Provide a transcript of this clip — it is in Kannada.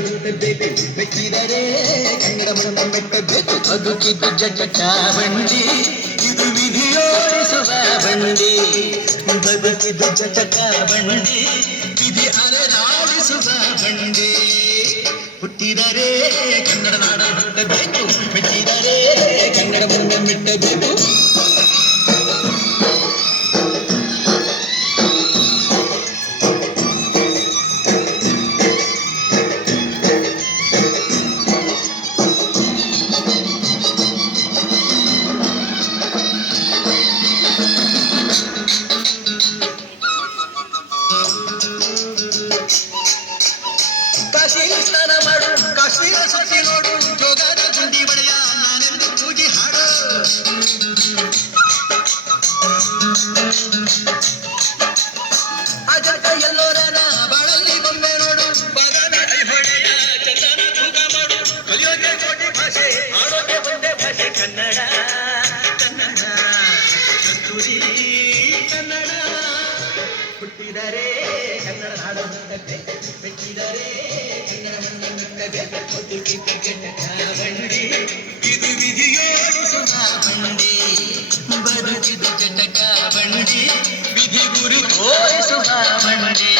ಹುಟ್ಟಬೇಕು ಮೆಚ್ಚಿದರೆ ಕನ್ನಡ ಮಣ್ಣ ಮೆಟ್ಟಬೇಕು ಬದುಕಿದ್ದು ಜಟಕ ಬಂಡಿ ಇದು ವಿಧಿಯೋಡಿಸುವ ಬಂಡಿ ಬದುಕಿದ್ದು ಜಟಕ ಬಂಡಿ ವಿಧಿ ಅಲೆದಾಡಿಸುವ ಬಂಡಿ ಹುಟ್ಟಿದರೆ ಕನ್ನಡ ನಾಡ ಹುಟ್ಟಬೇಕು ಮೆಚ್ಚಿದರೆ ಕನ್ನಡ ಮಣ್ಣ ಮೆಟ್ಟಬೇಕು ಕಾಶಿ ಸ್ನಾನ ಮಾಡು ಕಾಶ್ಮೀರ ಸುತ್ತಿ ನೋಡು ಜೋಗದ ಗುಂಡಿ ಬಡೆಯ ನಾನೆಂದು ಪೂಜೆ ಹಾಡು ಅಜಟ ಎಲ್ಲೋರನ ಬಾಳಲ್ಲಿ ಬೊಮ್ಮೆ ನೋಡು ಬಾಗನ ಐಹೊಳೆಯ ಚಂದನ ತೂಕ ಮಾಡು ಕಲಿಯೋಕೆ ಕೋಟಿ ಭಾಷೆ ಆಡೋಕೆ ಒಂದೇ ಭಾಷೆ ಕನ್ನಡ ಕನ್ನಡ ಕಸ್ತೂರಿ ಕನ್ನಡ ಹುಟ್ಟಿದರೆ ಕನ್ನಡ ಹಾಡು ಮೆಚ್ಚಿದರೆ ಬಂಡಿ ಇದು ವಿಧಿಯೋಡಿಸುವ ಬಂಡಿ ಬದುಕಿದು ಜಟಕ ಬಂಡಿ ವಿಧಿ ಗುರಿ ತೋರಿಸುವ ಬಂಡಿ